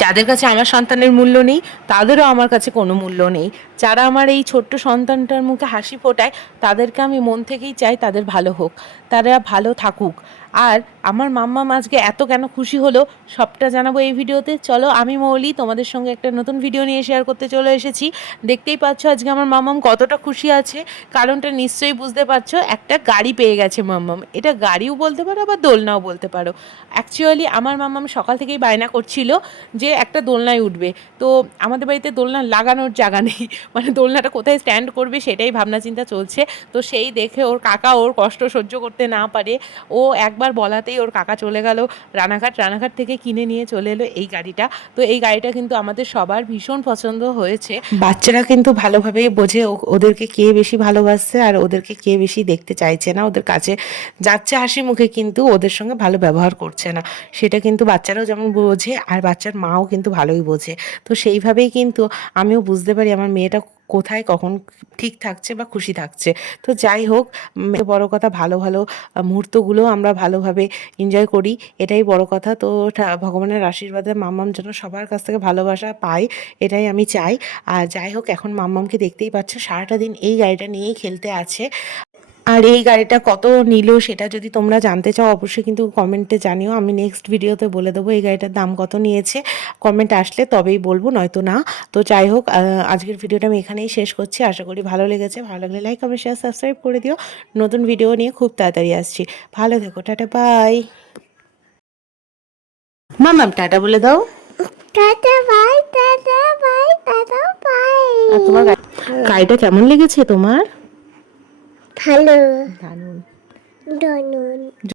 যাদের কাছে আমার সন্তানের মূল্য নেই তাদেরও আমার কাছে কোনো মূল্য নেই। যারা আমার এই ছোট্ট সন্তানটার মুখে হাসি ফোটায় তাদেরকে আমি মন থেকেই চাই তাদের ভালো হোক, তারা ভালো থাকুক। আর আমার মাম্মাম আজকে এত কেন খুশি হলো সবটা জানাবো এই ভিডিওতে। চলো, আমি মৌলি তোমাদের সঙ্গে একটা নতুন ভিডিও নিয়ে শেয়ার করতে চলে এসেছি। দেখতেই পাচ্ছ আজকে আমার মাম্মাম কতটা খুশি আছে, কারণটা নিশ্চয়ই বুঝতে পারছো। একটা গাড়ি পেয়ে গেছে মাম্মাম, এটা গাড়িও বলতে পারো আবার দোলনাও বলতে পারো। অ্যাকচুয়ালি আমার মাম্মাম সকাল থেকেই বায়না করছিল যে একটা দোলনায় উঠবে। তো আমাদের বাড়িতে দোলনা লাগানোর জায়গা নেই, মানে দোলনাটা কোথায় স্ট্যান্ড করবে সেটাই ভাবনা চিন্তা চলছে। তো সেই দেখে ওর কাকা ওর কষ্ট সহ্য করতে না পারে ও একবার বলাতেই ওর কাকা চলে গেল রানাঘাট থেকে কিনে নিয়ে চলে এলো এই গাড়িটা। তো এই গাড়িটা কিন্তু আমাদের সবার ভীষণ পছন্দ হয়েছে। বাচ্চারা কিন্তু ভালোভাবেই বোঝে ওদেরকে কে বেশি ভালোবাসছে আর ওদেরকে কে বেশি দেখতে চাইছে না, ওদের কাছে যাচ্ছে হাসি মুখে কিন্তু ওদের সঙ্গে ভালো ব্যবহার করছে না। সেটা কিন্তু বাচ্চারাও যেমন বোঝে আর বাচ্চার মাও কিন্তু ভালোই বোঝে। তো সেইভাবেই কিন্তু আমিও বুঝতে পারি আমার মেয়েটা কোথায় কখন ঠিক থাকছে বা খুশি থাকছে। তো যাই হোক, বড় কথা ভালো ভালো মুহূর্তগুলো আমরা ভালোভাবে এনজয় করি, এটাই বড় কথা। তো ভগবানের আশীর্বাদে মাম্মাম যেন সবার কাছ থেকে ভালোবাসা পায়, এটাই আমি চাই। আর যাই হোক, এখন মাম্মামকে দেখতেই পাচ্ছ সারাটা দিন এই গাড়িটা নিয়েই খেলতে আছে। আর এই গাড়িটা কত নিল সেটা যদি তোমরা জানতে চাও অবশ্যই কিন্তু কমেন্টে জানিও, আমি নেক্সট ভিডিওতে বলে দেবো এই গাড়িটার দাম কত নিয়েছে। কমেন্ট আসলে তবেই বলবো, নয়তো না। তো যাই হোক, আজকের ভিডিওটা আমি এখানেই শেষ করছি। আশা করি ভালো লেগেছে। ভালো লাগলে লাইক কমেন্ট শেয়ার সাবস্ক্রাইব করে দিও। নতুন ভিডিও নিয়ে খুব তাড়াতাড়ি আসছি। ভালো থেকো, টাটা বাই। মাম্মাম টাটা বলে দাও। Tata bye, tata bye, tata bye. আর তোমার গাড়িটা কেমন লেগেছে তোমার? ভালো। দারুণ। ধন্যবাদ।